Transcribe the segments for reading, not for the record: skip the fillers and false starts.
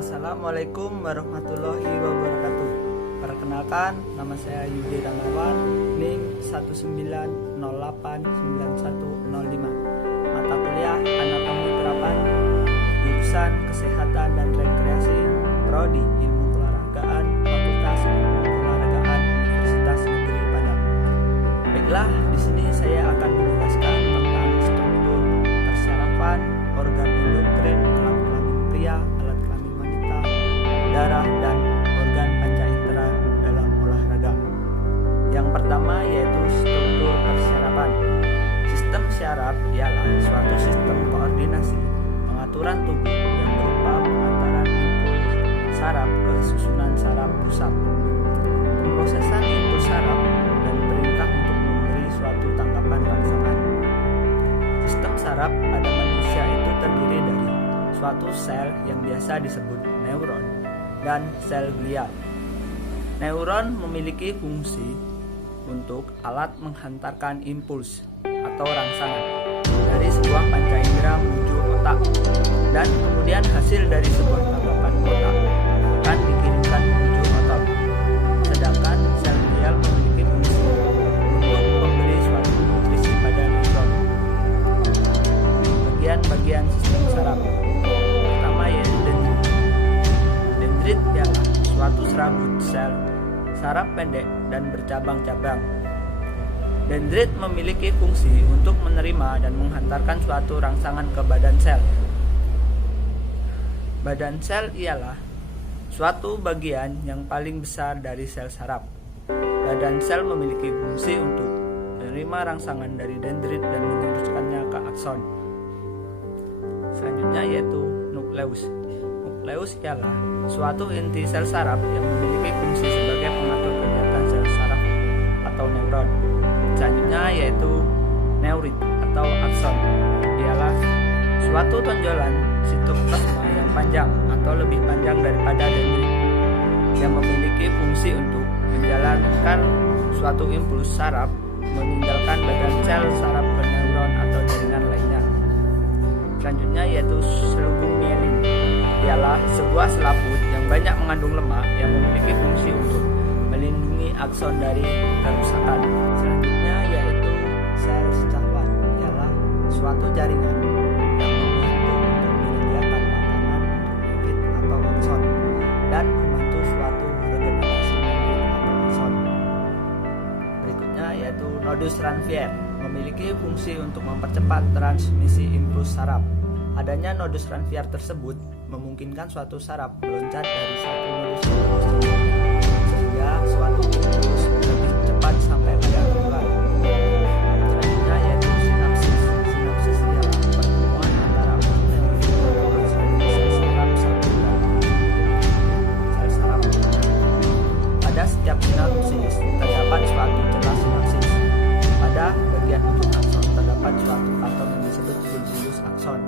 Assalamualaikum warahmatullahi wabarakatuh. Perkenalkan, nama saya Yudi Ramawan, NIM 19089105. Mata kuliah Anatomi Terapan, jurusan Kesehatan dan Rekreasi, Prodi Ilmu Keolahragaan, Fakultas Ilmu Keolahragaan, Universitas Negeri Padang. Baiklah, di sini saya akan menjelaskan tentang struktur persyarafan organ endokrin, kelamin pria, alat kelamin wanita, darah, dan organ panca indera dalam olahraga. Yang pertama yaitu struktur persyarafan. Sistem syaraf ialah suatu sistem koordinasi pengaturan tubuh yang berupa pengantaran impuls saraf ke susunan saraf pusat, pemrosesan impuls saraf, dan perintah untuk memberi suatu tangkapan rangsangan. Sistem saraf pada manusia itu terdiri dari suatu sel yang biasa disebut neuron dan sel glial. Neuron memiliki fungsi untuk alat menghantarkan impuls atau rangsangan dari sebuah panca indera menuju otak, dan kemudian hasil dari sebuah tangkapan otak akan dikirimkan menuju otot. Sedangkan sel glial memiliki fungsi untuk memberi suatu nutrisi pada neuron. Bagian-bagian sistem saraf pertama yaitu dendrit. Dendrit ialah suatu serabut sel saraf pendek dan bercabang-cabang. Dendrit memiliki fungsi untuk menerima dan menghantarkan suatu rangsangan ke badan sel. Badan sel ialah suatu bagian yang paling besar dari sel saraf. Badan sel memiliki fungsi untuk menerima rangsangan dari dendrit dan meneruskannya ke akson. Selanjutnya yaitu nukleus. Nukleus ialah suatu inti sel saraf yang memiliki fungsi sebagai pengatur kegiatan sel saraf atau neuron. Selanjutnya yaitu neurit atau akson. Ialah suatu tonjolan sitoplasma yang panjang atau lebih panjang daripada dendrit yang memiliki fungsi untuk menjalankan suatu impuls saraf meninggalkan badan sel saraf ke neuron atau jaringan lainnya. Selanjutnya yaitu selubung mielin. Ialah sebuah selaput yang banyak mengandung lemak yang memiliki fungsi untuk melindungi akson dari kerusakan. Selanjutnya yaitu sel secahwan. Ialah suatu jaringan yang membantu untuk menyediakan makanan untuk membit atau akson dan membantu suatu regenerasi membit atau akson. Berikutnya yaitu nodus Ranvier, memiliki fungsi untuk mempercepat transmisi impuls saraf. Adanya nodus Ranvier tersebut memungkinkan suatu saraf meloncat dari satu nodus ke nodus sebelumnya, sehingga suatu impuls lebih cepat sampai pada tujuan. Selanjutnya yaitu sinapsis. Sinapsis ialah pertemuan antara neuron atau akson sel saraf satu dan sel saraf lainnya. Pada setiap sinapsis terdapat suatu celah sinapsis. Pada bagian ujung akson terdapat suatu atom yang disebut bulbulus akson.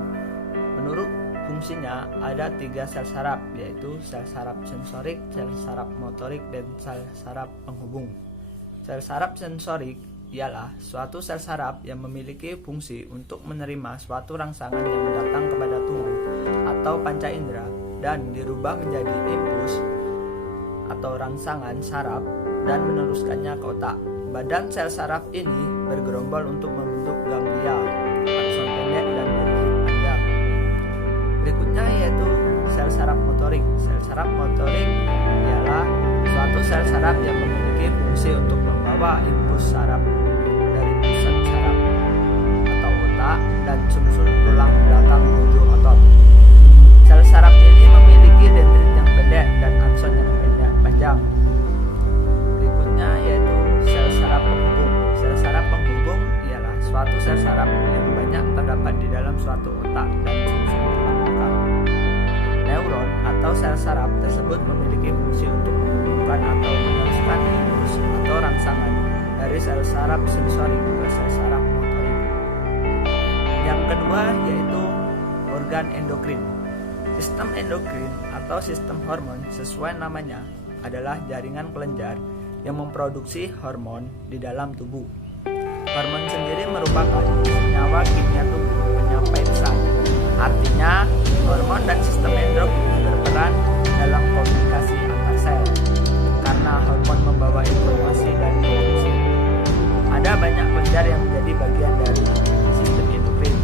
Menurut fungsinya ada 3 sel saraf, yaitu sel saraf sensorik, sel saraf motorik, dan sel saraf penghubung. Sel saraf sensorik ialah suatu sel saraf yang memiliki fungsi untuk menerima suatu rangsangan yang datang kepada tubuh atau panca indera dan dirubah menjadi impuls atau rangsangan saraf dan meneruskannya ke otak. Badan sel saraf ini bergerombol untuk membentuk ganglia, akson pendek, dan dendrit panjang. Berikutnya yaitu sel saraf motorik. Sel saraf motorik ialah suatu sel saraf yang memiliki fungsi untuk membawa impuls saraf dari pusat saraf atau otak dan sumsum tulang belakang menuju otot. Sel saraf ini memiliki dendrit yang pendek dan akson yang panjang. Berikutnya yaitu sel saraf penghubung. Sel saraf penghubung ialah suatu sel saraf yang banyak terdapat di dalam suatu otak dan sumsum tulang belakang. Neuron atau sel saraf tersebut memiliki fungsi untuk menghubungkan atau meneruskan impuls atau rangsangan dari sel saraf sensorik ke sel saraf motorik. Yang kedua yaitu organ endokrin. Sistem endokrin atau sistem hormon sesuai namanya adalah jaringan kelenjar yang memproduksi hormon di dalam tubuh. Hormon sendiri merupakan senyawa kimia tubuh penyampai pesan. Artinya, hormon dan sistem endokrin berperan banyak kelenjar yang menjadi bagian dari sistem endokrin.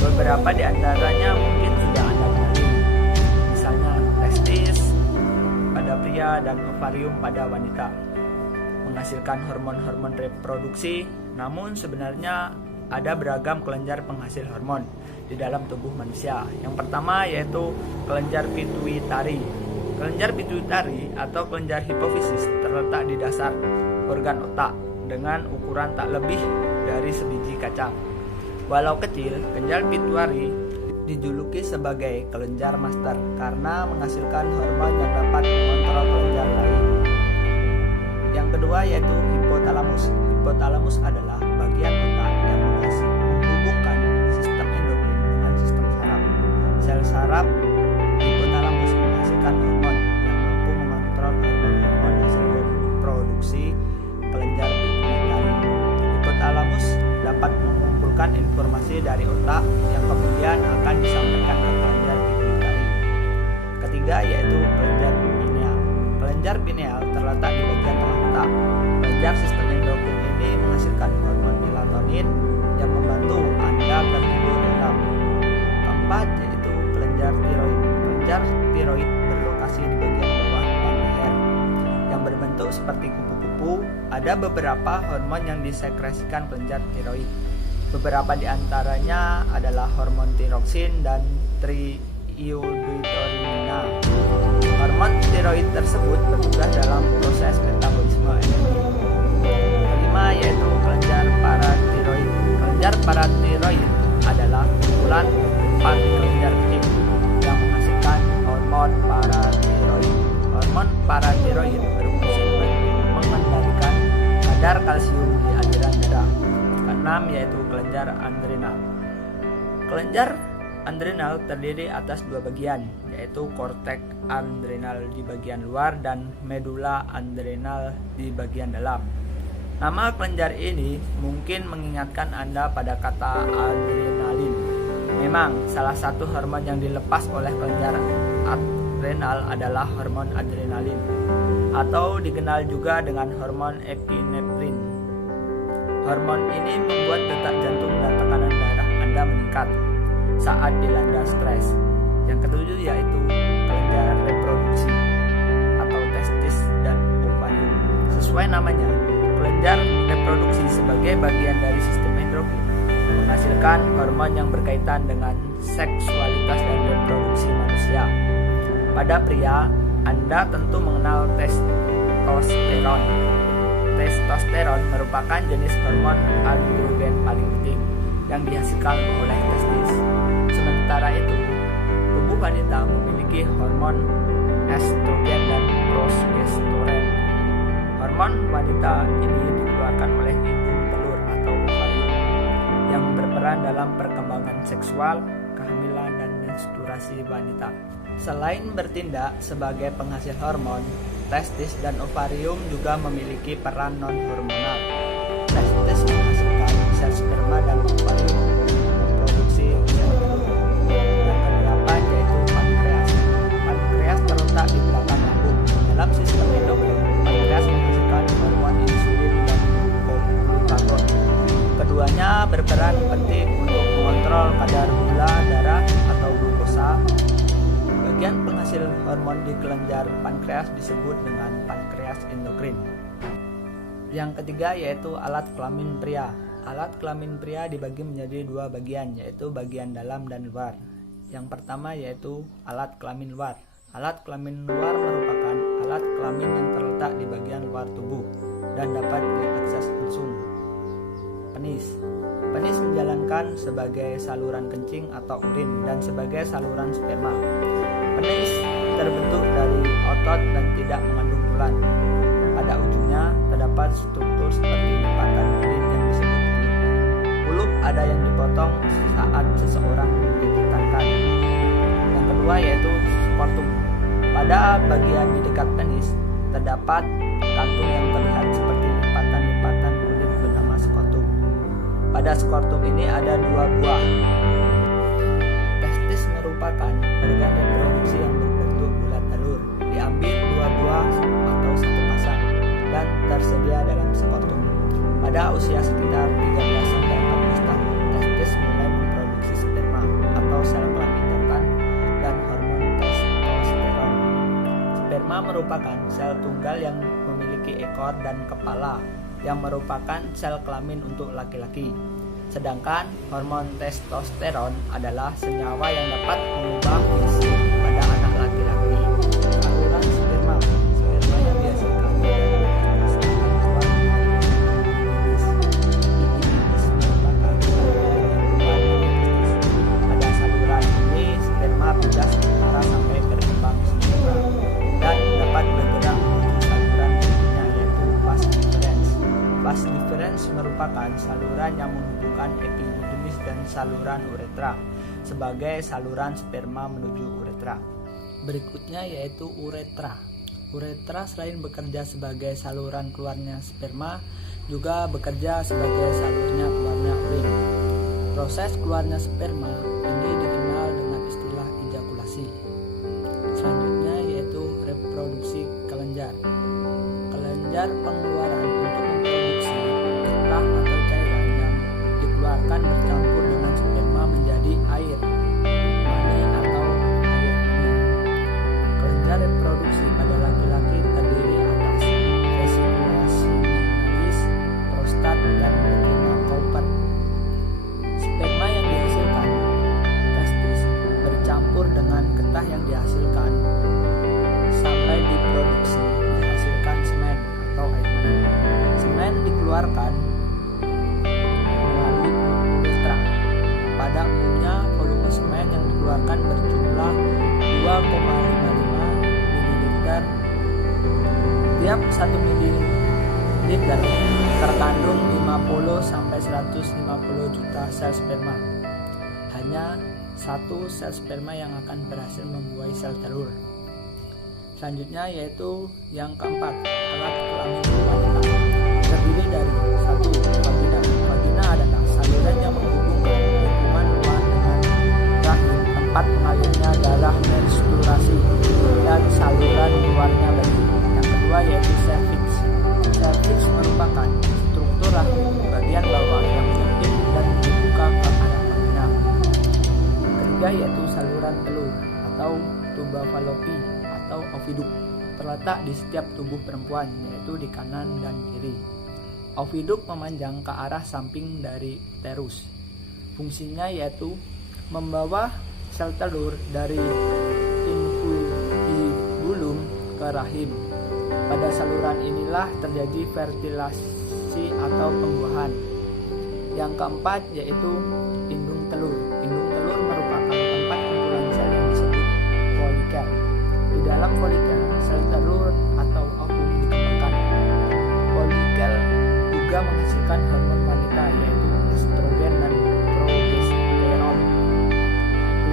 Beberapa di antaranya mungkin sudah Anda kenali, misalnya testis pada pria dan ovarium pada wanita, menghasilkan hormon-hormon reproduksi. Namun sebenarnya ada beragam kelenjar penghasil hormon di dalam tubuh manusia. Yang pertama yaitu kelenjar pituitari. Kelenjar pituitari atau kelenjar hipofisis terletak di dasar organ otak dengan ukuran tak lebih dari sebiji kacang. Walau kecil, kelenjar pituitari dijuluki sebagai kelenjar master karena menghasilkan hormon yang dapat mengontrol kelenjar lain. Yang kedua yaitu hipotalamus. Hipotalamus adalah bagian otak yang menghubungkan sistem endokrin dengan sistem saraf. Sel saraf hipotalamus menghasilkan hormon yang mampu mengontrol hormon-hormon hasil reproduksi kelenjar pituitari. Hipotalamus dapat mengumpulkan informasi dari otak yang kemudian akan disampaikan ke kelenjar pituitari. Ketiga yaitu kelenjar pineal. Kelenjar pineal terletak di bagian tengah otak. Kelenjar sistem endokrin ini menghasilkan hormon melatonin yang membantu Anda tertidur lelap. Keempat yaitu kelenjar tiroid. Kelenjar tiroid berlokasi di bagian bawah depan leher yang berbentuk seperti kupu-kupu. Ada beberapa hormon yang disekresikan kelenjar tiroid. Beberapa di antaranya adalah hormon tiroksin dan triiodotyrosina. Hormon tiroid tersebut bertugas dalam proses metabolisme energi. Kelima yaitu kelenjar paratiroid. Kelenjar paratiroid adalah kumpulan 4 kelenjar kecil yang menghasilkan hormon paratiroid. Hormon paratiroid berfungsi mengendalikan kadar kalsium di aliran darah. Keenam yaitu kelenjar adrenal. Kelenjar adrenal terdiri atas 2 bagian, yaitu korteks adrenal di bagian luar dan medula adrenal di bagian dalam. Nama kelenjar ini mungkin mengingatkan Anda pada kata adrenalin. Memang salah satu hormon yang dilepas oleh kelenjar adrenal adalah hormon adrenalin, atau dikenal juga dengan hormon epinefrin. Hormon ini membuat detak jantung dan tekanan darah Anda meningkat saat dilanda stres. Yang ketujuh yaitu kelenjar reproduksi atau testis dan ovarium. Sesuai namanya, kelenjar reproduksi sebagai bagian dari sistem endokrin menghasilkan hormon yang berkaitan dengan seksualitas dan reproduksi manusia. Pada pria, Anda tentu mengenal testosteron. Testosteron merupakan jenis hormon androgen paling penting yang dihasilkan oleh testis. Sementara itu, tubuh wanita memiliki hormon estrogen dan progesteron. Hormon wanita ini dikeluarkan oleh ibu telur atau ovarium yang berperan dalam perkembangan seksual, kehamilan, dan menstruasi wanita. Selain bertindak sebagai penghasil hormon, testis dan ovarium juga memiliki peran non-hormonal. Testis menghasilkan sel sperma dan ovarium memproduksi sel telur. Yang kedelapan yaitu pankreas. Pankreas terletak di belakang lambung. Dalam sistem endokrin, pankreas menghasilkan hormon insulin dan glukagon. Keduanya berperan penting untuk mengontrol kadar gula darah atau glukosa. Bagian penghasil hormon di kelenjar pankreas disebut dengan pankreas endokrin. Yang ketiga yaitu alat kelamin pria. Alat kelamin pria dibagi menjadi 2 bagian, yaitu bagian dalam dan luar. Yang pertama yaitu alat kelamin luar. Alat kelamin luar merupakan alat kelamin yang terletak di bagian luar tubuh dan dapat diakses langsung. Penis. Penis menjalankan sebagai saluran kencing atau urin dan sebagai saluran sperma. Penis terbentuk dari otot dan tidak mengandung tulang. Pada ujungnya terdapat struktur seperti lipatan urin yang disebut puluk. Puluk ada yang dipotong saat seseorang dititangkan. Yang kedua yaitu skortum. Pada bagian di dekat penis terdapat kantung yang terlihat seperti lipatan-lipatan kulit bernama skortum. Pada skortum ini ada 2 buah. Testis merupakan organ reproduksi yang berbentuk bulat telur. Diambil 2 buah atau 1 pasang dan tersedia dalam skortum. Pada usia sekitar 13 sampai 14 tahun, testis mulai memproduksi sperma atau sel kelamin jantan dan hormon testosteron. Sperma merupakan sel tunggal yang memiliki ekor dan kepala yang merupakan sel kelamin untuk laki-laki. Sedangkan hormon testosteron adalah senyawa yang dapat mengubah fisik pada anak laki-laki. Saluran sperma yang dihasilkan pada saluran ini sperma pindah sementara sampai berkembang sempurna dan dapat bergerak menuju saluran berikutnya, yaitu vas deferens. Vas deferens merupakan saluran yang menghubungkan epididymis dan saluran uretra sebagai saluran sperma menuju uretra. Berikutnya yaitu uretra. Uretra selain bekerja sebagai saluran keluarnya sperma, juga bekerja sebagai salurnya keluarnya urin. Proses keluarnya sperma ini dikenal dengan istilah ejakulasi. Selanjutnya yaitu reproduksi kelenjar. Kelenjar pengeluaran untuk memproduksi getah atau cairan yang dikeluarkan bercampur dengan sperma menjadi air mani atau air mani. Kelenjar reproduksi pada laki-laki terdiri atas vesicula seminalis, prostat, dan vagina Cowper. Sperma yang dihasilkan testis bercampur dengan getah yang dihasilkan sampai diproduksi dihasilkan semen atau air mani. Semen dikeluarkan melalui uretra. Pada umumnya volume semen yang dikeluarkan berjumlah 2,55 ml. Tiap 1 ml terkandung 50 sampai 150 juta sel sperma. Hanya satu sel sperma yang akan berhasil membuahi sel telur. Selanjutnya yaitu yang keempat, alat kelamin wanita. Terdiri dari 1. Vagina. Vagina adalah saluran yang menghubungkan lingkungan luar dengan rahim, tempat mengalirnya darah menstruasi, dan saluran keluarnya bayi. Yang kedua yaitu cervix. Cervix merupakan struktur rahim bagian bawah yang menyempit dan dibuka ke arah vagina. Ketiga yaitu saluran telur atau tuba fallopi atau oviduk, terletak di setiap tubuh perempuan, yaitu di kanan dan kiri. Oviduk memanjang ke arah samping dari uterus. Fungsinya yaitu membawa sel telur dari infundibulum ke rahim. Pada saluran inilah terjadi fertilasi atau pembuahan. Yang keempat yaitu indung telur. Indung telur merupakan tempat kumpulan sel yang disebut folikel. Di dalam folikel, sel telur atau ovum dikembangkan. Folikel juga menghasilkan hormon wanita yaitu estrogen dan progesteron.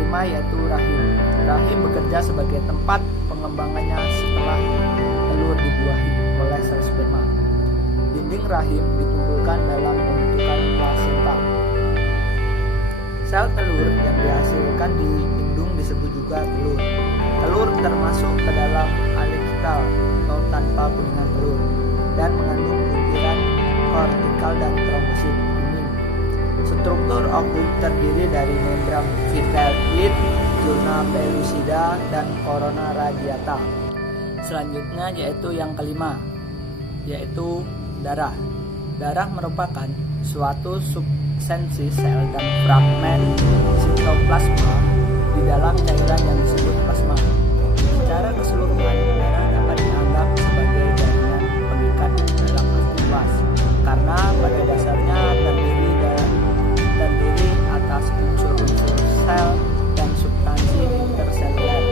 5 yaitu rahim. Rahim bekerja sebagai tempat pengembangannya setelah telur dibuahi oleh sel sperma. Dinding rahim dikumpulkan dalam pembentukan plasenta. Sel telur yang dihasilkan di indung disebut juga telur. Telur termasuk ke dalam alekital atau tanpa kuningan telur dan mengandung butiran kortikal dan trombosit kuning. Struktur ovum terdiri dari membran vitelloid, zona pellucida, dan corona radiata. Selanjutnya yaitu yang kelima, yaitu darah. Darah merupakan suatu substansi sel dan fragmen sitoplasma di dalam cairan yang disebut plasma. Secara keseluruhan, darah dapat dianggap sebagai jaringan pengikat dalam arti luas, karena pada dasarnya terdiri atas unsur-unsur sel dan substansi interseluler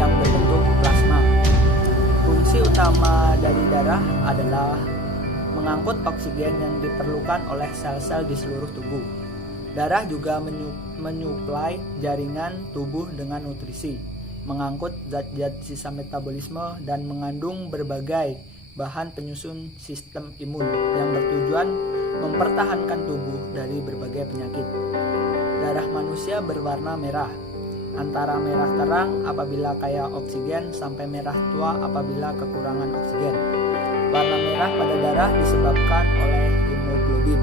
yang berbentuk plasma. Fungsi utama dari darah adalah mengangkut oksigen yang diperlukan oleh sel-sel di seluruh tubuh. Darah juga menyuplai jaringan tubuh dengan nutrisi, mengangkut zat-zat sisa metabolisme, dan mengandung berbagai bahan penyusun sistem imun yang bertujuan mempertahankan tubuh dari berbagai penyakit. Darah manusia berwarna merah, antara merah terang apabila kaya oksigen sampai merah tua apabila kekurangan oksigen. Warna merah pada darah disebabkan oleh hemoglobin,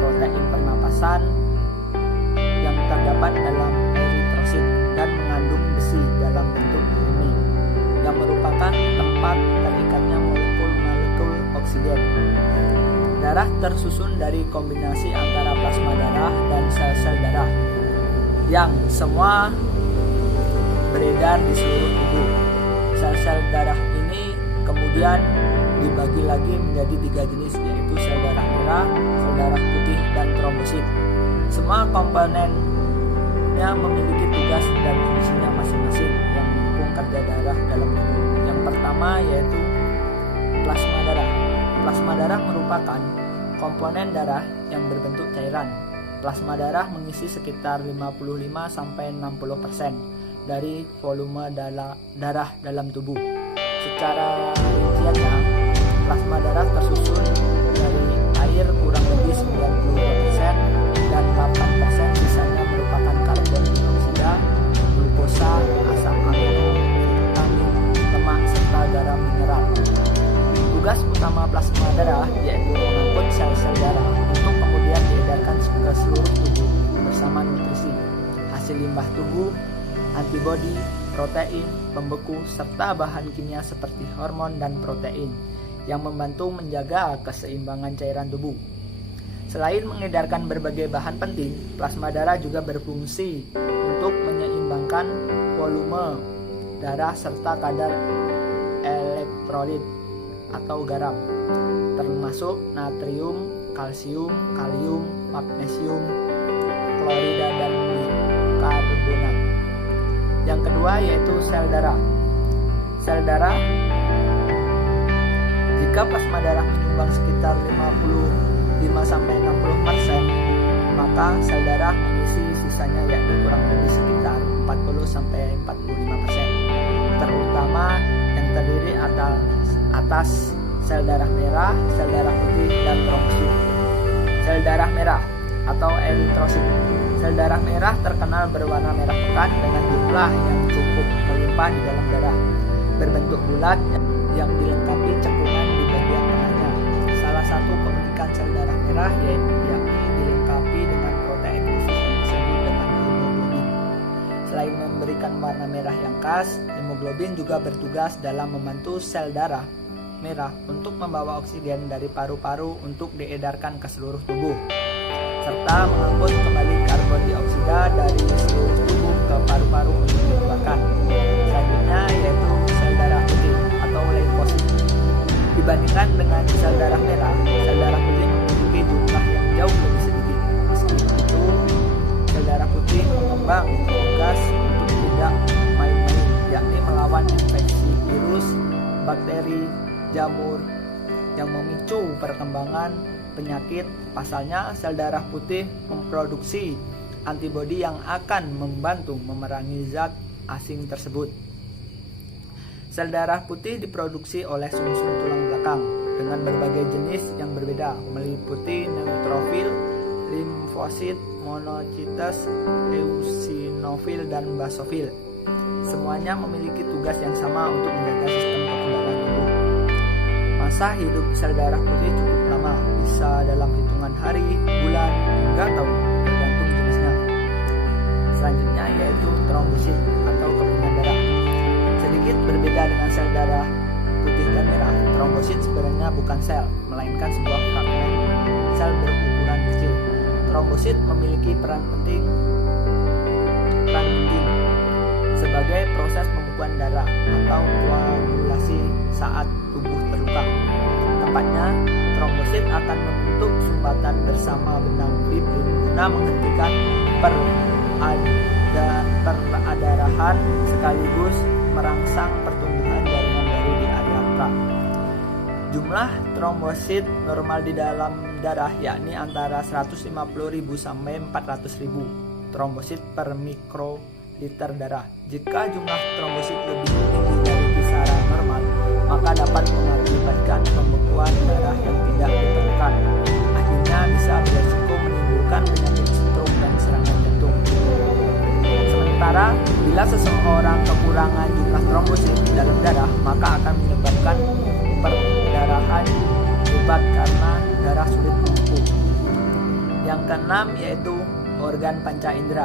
protein pernapasan yang terdapat dalam eritrosit, dan mengandung besi dalam bentuk bumi yang merupakan tempat terikatnya molekul-molekul oksigen. Darah tersusun dari kombinasi antara plasma darah dan sel-sel darah yang semua beredar di seluruh tubuh. Sel-sel darah ini kemudian dibagi lagi menjadi 3 jenis, yaitu sel darah merah, sel darah putih, dan trombosit. Semua komponennya memiliki tugas dan fungsinya masing-masing yang mendukung kerja darah dalam tubuh. Yang pertama yaitu plasma darah. Plasma darah merupakan komponen darah yang berbentuk cairan. Plasma darah mengisi sekitar 55-60% dari volume darah dalam tubuh. Secara rinciannya, plasma darah tersusun dari air kurang lebih 92% dan 8% sisanya merupakan karbon dioksida, glukosa, asam amino, vitamin, lemak, serta garam mineral. Tugas utama plasma darah yaitu mengangkut sel-sel darah untuk kemudian diedarkan ke seluruh tubuh bersama nutrisi, hasil limbah tubuh, antibodi, protein, pembeku, serta bahan kimia seperti hormon dan protein yang membantu menjaga keseimbangan cairan tubuh. Selain mengedarkan berbagai bahan penting, plasma darah juga berfungsi untuk menyeimbangkan volume darah serta kadar elektrolit atau garam, termasuk natrium, kalsium, kalium, magnesium, klorida, dan bikarbonat. Yang kedua yaitu sel darah. Sel darah, jika plasma darah menyumbang sekitar 55-60%, maka sel darah mengisi sisanya yakni kurang lebih sekitar 40-45%, terutama yang terdiri atas sel darah merah, sel darah putih, dan trombosit. Sel darah merah atau eritrosit. Sel darah merah terkenal berwarna merah pekat dengan jumlah yang cukup melimpah di dalam darah, berbentuk bulat yang dilengkapi cekungan di bagian tengahnya. Salah satu keunikan sel darah merah yakni dilengkapi dengan protein khusus yang disebut dengan hemoglobin. Selain memberikan warna merah yang khas, hemoglobin juga bertugas dalam membantu sel darah merah untuk membawa oksigen dari paru-paru untuk diedarkan ke seluruh tubuh, serta mengangkut kembali karbon dioksida dari seluruh tubuh ke paru-paru untuk dikeluarkan. Selanjutnya yaitu sel darah putih atau leukosit. Dibandingkan dengan sel darah merah, sel darah putih memiliki jumlah yang jauh lebih sedikit. Meski begitu, sel darah putih mengembang tugas untuk tidak main-main, yakni melawan infeksi virus, bakteri, jamur yang memicu perkembangan penyakit. Pasalnya, sel darah putih memproduksi antibodi yang akan membantu memerangi zat asing tersebut. Sel darah putih diproduksi oleh sumsum tulang belakang dengan berbagai jenis yang berbeda, meliputi neutrofil, limfosit, monocytes, eosinofil, dan basofil. Semuanya memiliki tugas yang sama untuk menjaga sistem perkembangan tubuh. Masa hidup sel darah putih cukup lama, bisa dalam hitungan hari, bulan, hingga tahun, tergantung jenisnya. Selanjutnya yaitu trombosit atau kepungan darah. Sedikit berbeda dengan sel darah putih dan merah, trombosit sebenarnya bukan sel, melainkan sebuah fragmen sel berukuran kecil. Trombosit memiliki peran penting sebagai proses pembekuan darah atau koagulasi saat tubuh terluka. Tepatnya, trombosit akan membentuk sumbatan bersama benang fibrin guna menghentikan peradarahan sekaligus merangsang pertumbuhan jaringan baru di area luka. Jumlah trombosit normal di dalam darah yakni antara 150.000 sampai 400.000 trombosit per mikroliter darah. Jika jumlah trombosit lebih tinggi dari kisaran normal, maka dapat mengakibatkan pembekuan darah yang tidak diperlukan. Akhirnya bisa beresiko menimbulkan penyakit stroke dan serangan jantung. Sementara bila seseorang kekurangan jumlah trombosit di dalam darah, maka akan menyebabkan perdarahan hebat karena darah sulit membekuh. Yang keenam yaitu organ panca indera.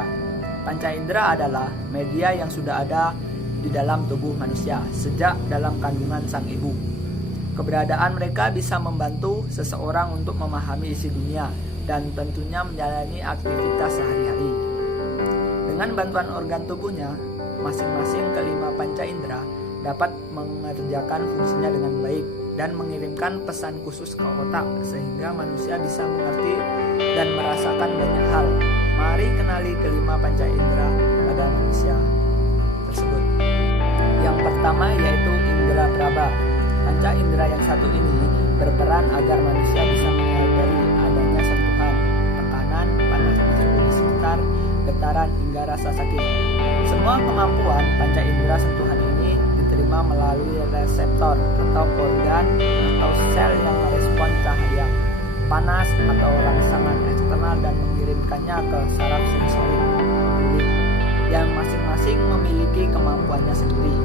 Panca indera adalah media yang sudah ada di dalam tubuh manusia sejak dalam kandungan sang ibu. Keberadaan mereka bisa membantu seseorang untuk memahami isi dunia dan tentunya menjalani aktivitas sehari-hari. Dengan bantuan organ tubuhnya, masing-masing kelima panca indera dapat mengerjakan fungsinya dengan baik dan mengirimkan pesan khusus ke otak sehingga manusia bisa mengerti dan merasakan banyak hal. Mari kenali kelima panca indera pada manusia tersebut. Yang pertama yaitu indera praba. Panca indera yang satu ini berperan agar manusia bisa menyadari adanya sentuhan, tekanan, panasnya suhu di sekitar, getaran hingga rasa sakit. Semua kemampuan panca indera sentuhan ini diterima melalui reseptor atau organ atau sel yang merespon cahaya, panas atau rangsangan eksternal dan mengirimkannya ke saraf sensorik kulit yang masing-masing memiliki kemampuannya sendiri.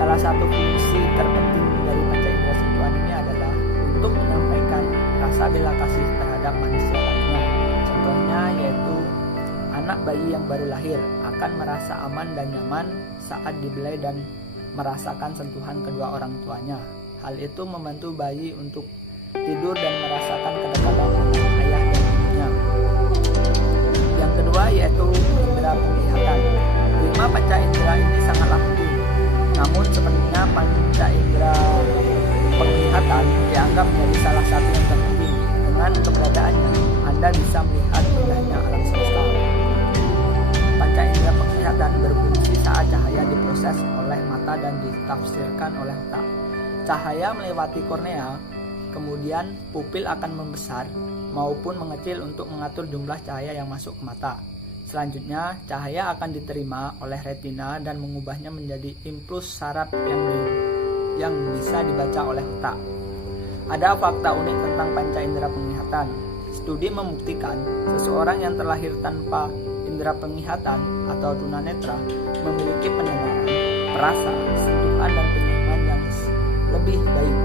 Salah satu fungsi terpenting dari panca indera sentuhan ini adalah untuk menyampaikan rasa bela kasih terhadap manusia lainnya. Contohnya yaitu anak bayi yang baru lahir akan merasa aman dan nyaman saat dibelai dan merasakan sentuhan kedua orang tuanya. Hal itu membantu bayi untuk tidur dan merasakan kedekatan antara ayah dan ibunya. Yang kedua yaitu indera penglihatan. 5 panca indera ini sangatlah penting. Namun sebenarnya panca indera penglihatan dianggap menjadi salah satu yang terpenting. Dengan keberadaannya, Anda bisa melihat indahnya alam semesta. Panca indera penglihatan berfungsi saat cahaya diproses oleh mata dan ditafsirkan oleh otak. Cahaya melewati kornea, kemudian pupil akan membesar maupun mengecil untuk mengatur jumlah cahaya yang masuk ke mata. Selanjutnya, cahaya akan diterima oleh retina dan mengubahnya menjadi impuls saraf yang bisa dibaca oleh otak. Ada fakta unik tentang panca indera penglihatan. Studi membuktikan seseorang yang terlahir tanpa indera penglihatan atau tunanetra memiliki pendengaran, perasa, sentuhan dan penciuman yang lebih baik.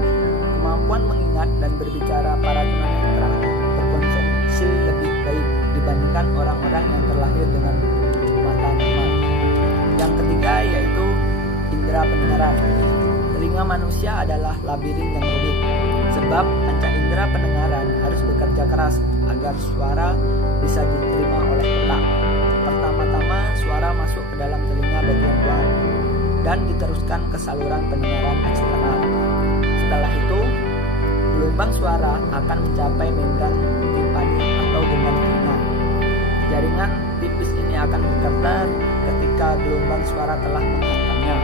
Kemampuan mengingat dan berbicara para tunanetra berkonsentrasi lebih baik dibandingkan orang-orang yang terlahir dengan mata normal. Yang ketiga yaitu indera pendengaran. Telinga manusia adalah labirin yang rumit, sebab panca indera pendengaran harus bekerja keras agar suara bisa diterima oleh otak. Pertama-tama suara masuk ke dalam telinga bagian luar dan diteruskan ke saluran pendengaran eksternal. Setelah itu, gelombang suara akan mencapai membran timpani atau gendang telinga. Jaringan tipis ini akan bergetar ketika gelombang suara telah menghantamnya.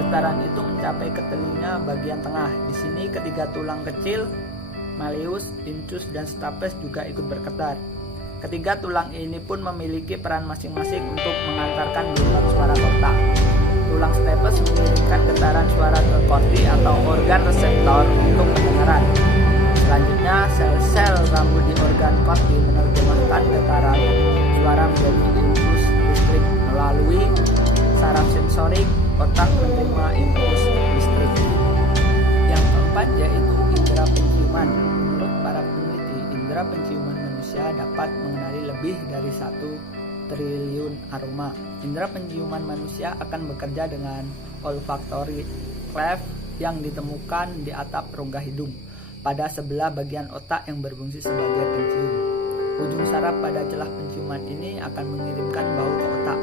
Getaran itu mencapai ke telinga bagian tengah. Di sini ketiga tulang kecil, malleus, incus, dan stapes juga ikut bergetar. Ketiga tulang ini pun memiliki peran masing-masing untuk mengantarkan gelombang suara ke otak. Tulang stapes mengirimkan getaran suara ke korti atau organ reseptor untuk pendengaran. Selanjutnya, sel-sel rambut di organ korti menerjemahkan getaran suara menjadi impuls listrik melalui saraf sensorik. Otak menerima impuls listrik. Yang keempat yaitu indera penciuman. Menurut para peneliti, indera penciuman manusia dapat mengenali lebih dari 1 triliun aroma. Indera penciuman manusia akan bekerja dengan olfactory cleft yang ditemukan di atap rongga hidung pada sebelah bagian otak yang berfungsi sebagai pencium. Ujung saraf pada celah penciuman ini akan mengirimkan bau ke otak.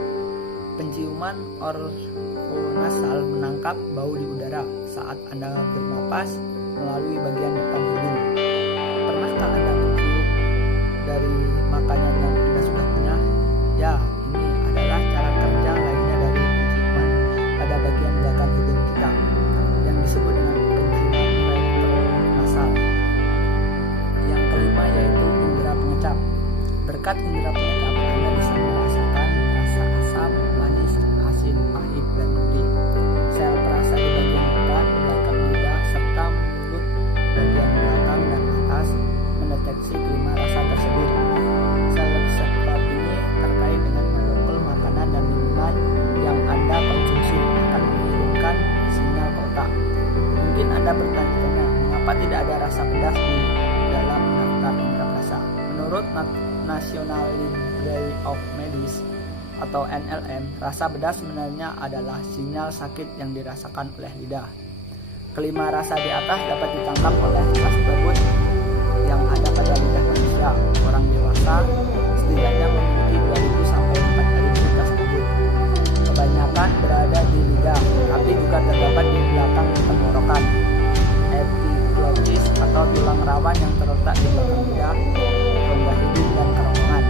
Penciuman oronasal menangkap bau di udara saat Anda bernapas melalui bagian depan hidung. Pernahkah Anda mencium dari makanan yang Anda sudah punya? Ya, ini adalah cara kerja lainnya dari penciuman pada bagian belakang hidung kita yang disebut dengan penciuman retronasal. Yang kelima yaitu indera pengecap. Berkat indera pengecap, Anda bisa merasakan rasa asam, manis, asin, pahit, dan pedih. Sel perasa di bagian depan, belakang lidah, serta mulut bagian belakang dan atas mendeteksi kelima rasa tersebut. Sel reseptor ini terkait dengan National Library of Medicine atau NLM, rasa pedas sebenarnya adalah sinyal sakit yang dirasakan oleh lidah. Kelima rasa di atas dapat ditangkap oleh kelas tersebut yang ada pada lidah manusia. Orang dewasa setidaknya memiliki 2.000 sampai 4.000 tersebut. Kebanyakan berada di lidah, tapi juga terdapat di belakang tenggorokan, epiglottis atau tulang rawan yang terletak di belakang lidah, rongga hidung dan kerongkongan.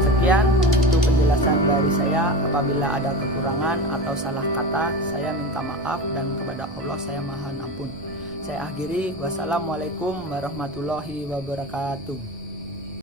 Sekian itu penjelasan dari saya. Apabila ada kekurangan atau salah kata, saya minta maaf dan kepada Allah saya mohon ampun. Saya akhiri. Wassalamualaikum warahmatullahi wabarakatuh.